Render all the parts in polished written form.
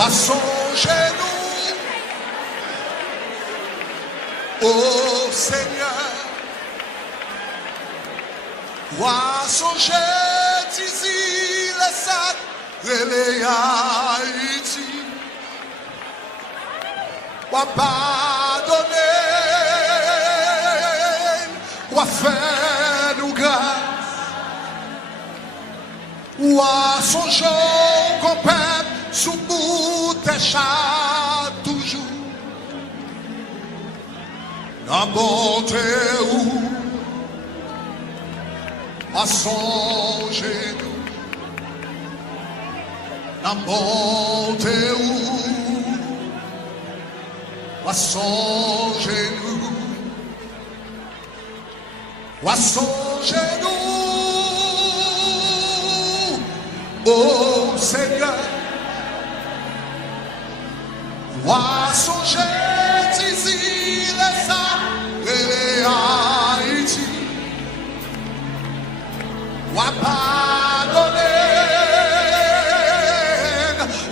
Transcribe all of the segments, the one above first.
à son genou, ô Seigneur, à son genou, d'ici les sacs, les Haïti, à pardonner, à faire nous grâce, à son genou, qu'on perd sous bout de chat toujours. La bonté ou à son genou, la bonté ou à son genou, à son genou, ô Seigneur, à son genou, ici les saints et les Haïti. Wa pardonner,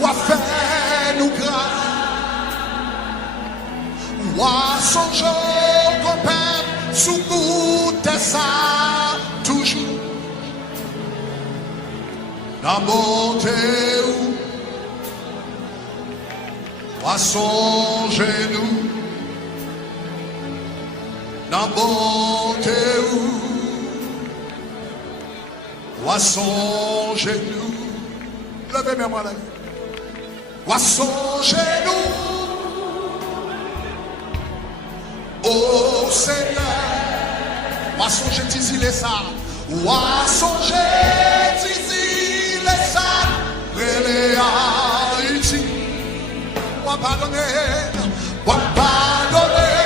wa faire nous grâce, wa songer qu'on perd sous bout de ça toujours. La bonté ou wa songer nous, la bonté ou à son genou, levez mes mains là. À son genou, ô Seigneur, à son genou, dis-il les ça. À son genou, dis-il les ça. Les Haïti, à pardonner, à pardonner,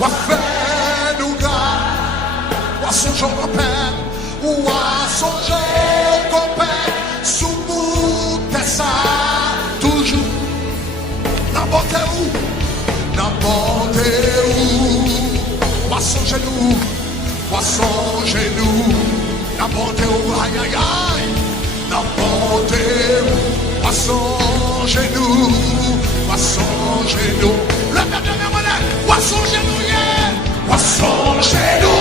à faire nous grâce. À son jour qu'on perd, ou à son jour qu'on perd, sous bout de ça, toujours. N'importe où, à son genou, à son genou, n'importe où, aïe aïe aïe, n'importe où, à son genou, à son genou, le père de la monnaie, ou à son genou, yeah, à son genou.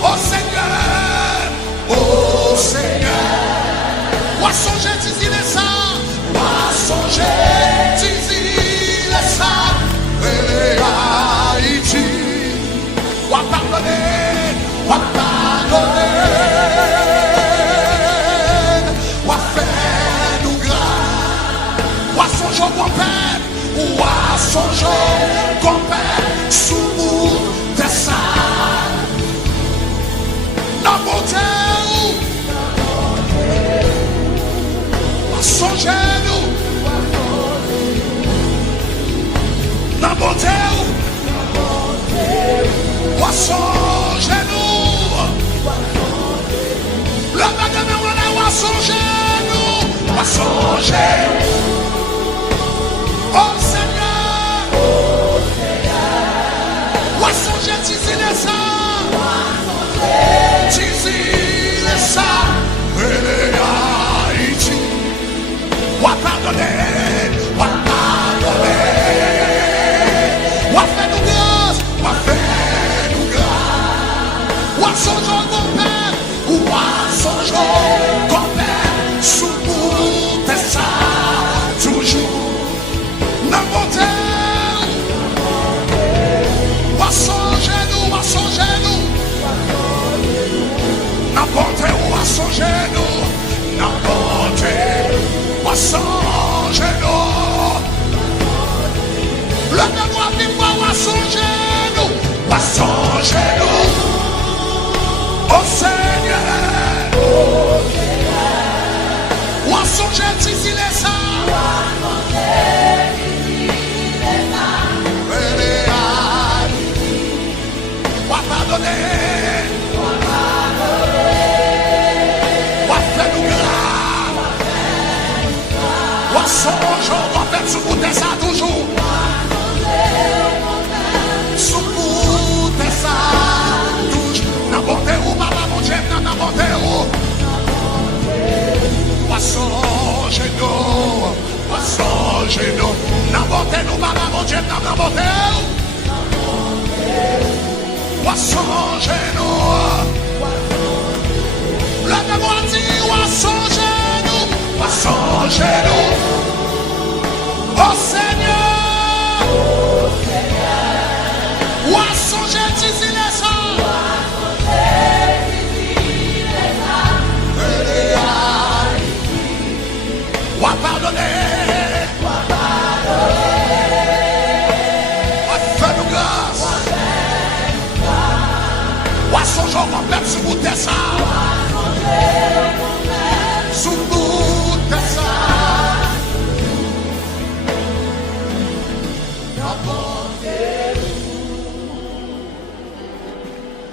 Oh Seigneur, oh Seigneur, wa songer d'ici les saints, wa songer d'ici les saints, et Haïti, wa pardonner, wa faire nous grâce, wa songer qu'on perd, wa songer qu'on perd, sous bout de ça. La bonté à son genou, la bonté à son genou, le bagage à son genou, à son genou. Oh Seigneur, à son genou, d'ici les saints. D'ici les saints et les Haïti, wa pardonner, wa faire nous grâce, wa faire nous grâce, wa songer qu'on perd, wa songer qu'on perd, sous bout de ça, toujours, n'importe où, wa songer nous, wa songer nous. N'importe où à son genou, n'importe où à son genou. Le mémoire vivant à son genou, à son genou. Oh Seigneur, ou à son genou, ici les saints. Ou à pardonner. Son jour. para mon Dieu, dans mon Dieu. Poisson genou. La mémoire dit poisson genou. Poisson genou. Oh Seigneur. Poisson genou, c'est les hommes. Wa pardonner, wa faire nous grâce, wa songer complète sous bout de ça, sous bout de ça.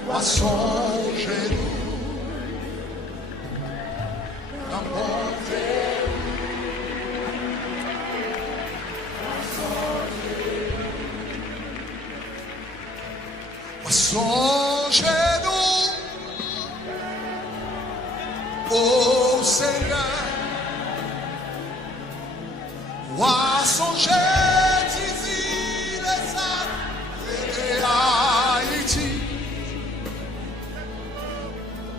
Wa songer nous, songez-nous, ô Seigneur, wa songer d'ici les âmes et Haïti,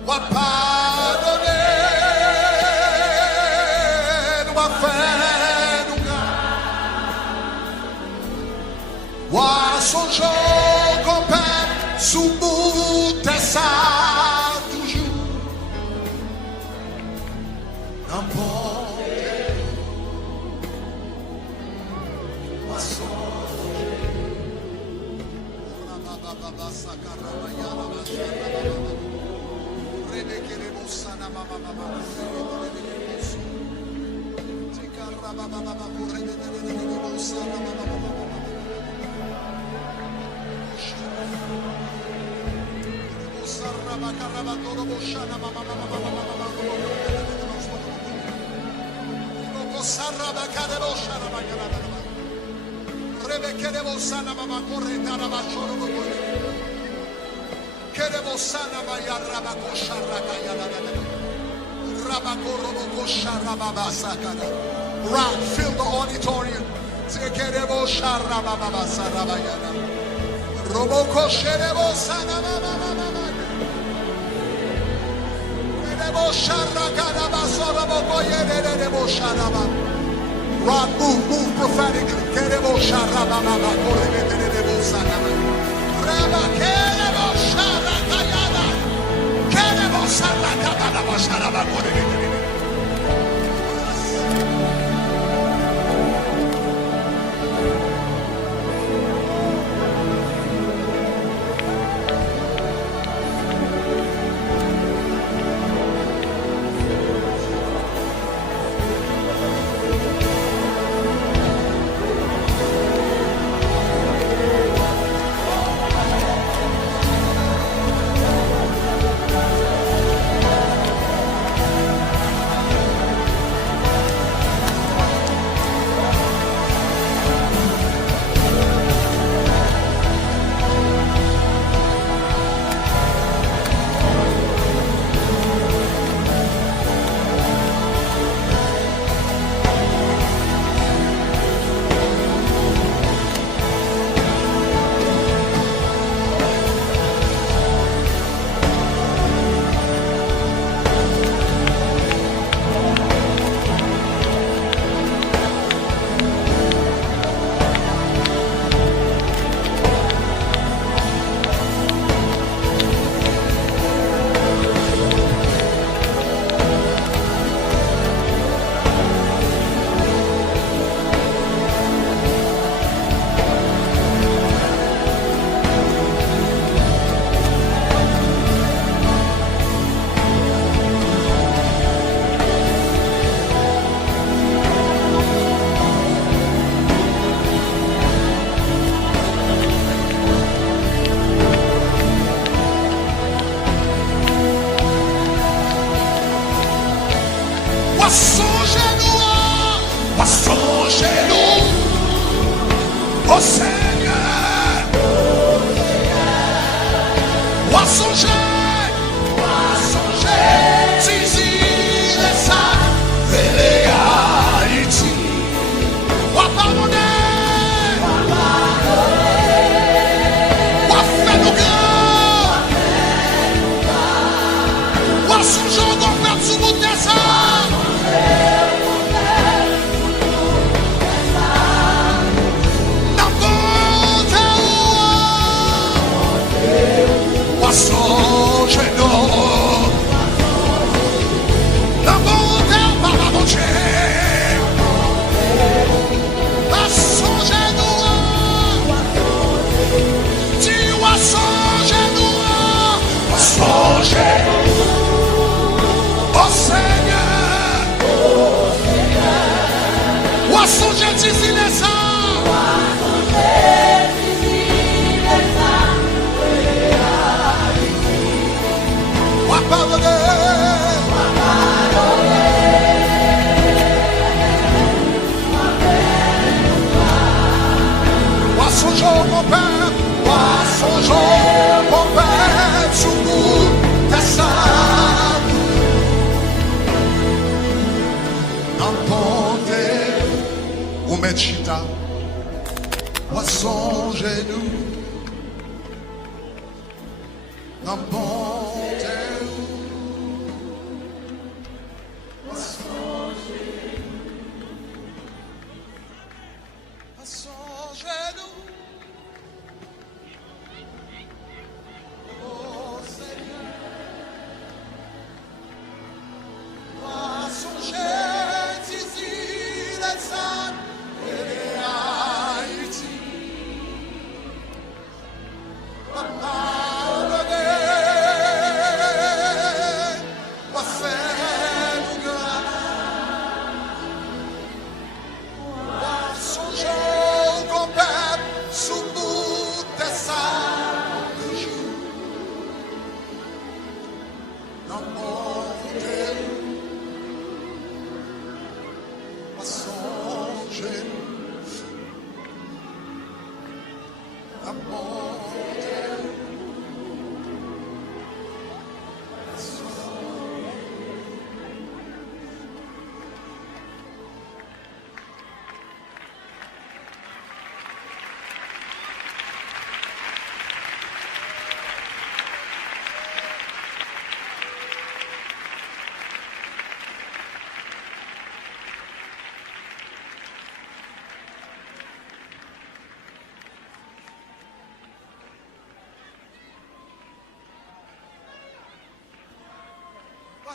wa pardonner, wa faire nous grâce, wa songer sous bout de ça toujours n'importe poisson Rock, fill the auditorium. Rock, move prophetically. sonjou mon père, sonjou mon père, sous bout de sa n'importe où met chita, sonjez nous, n'importe où, sonjez nous.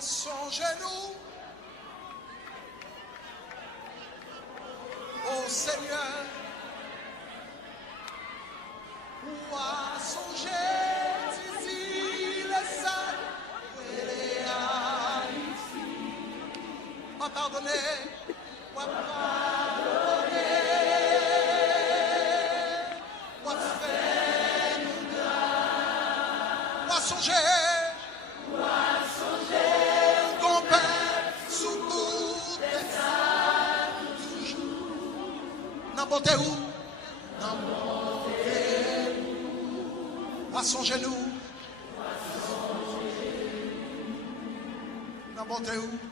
Songez-nous, ô Seigneur, ou à songer d'ici les salles et les Haïti. Pas pardonner, pas pardonner, pas faire nous grâce, pas songer. N'importe où, songez-nous, n'importe où.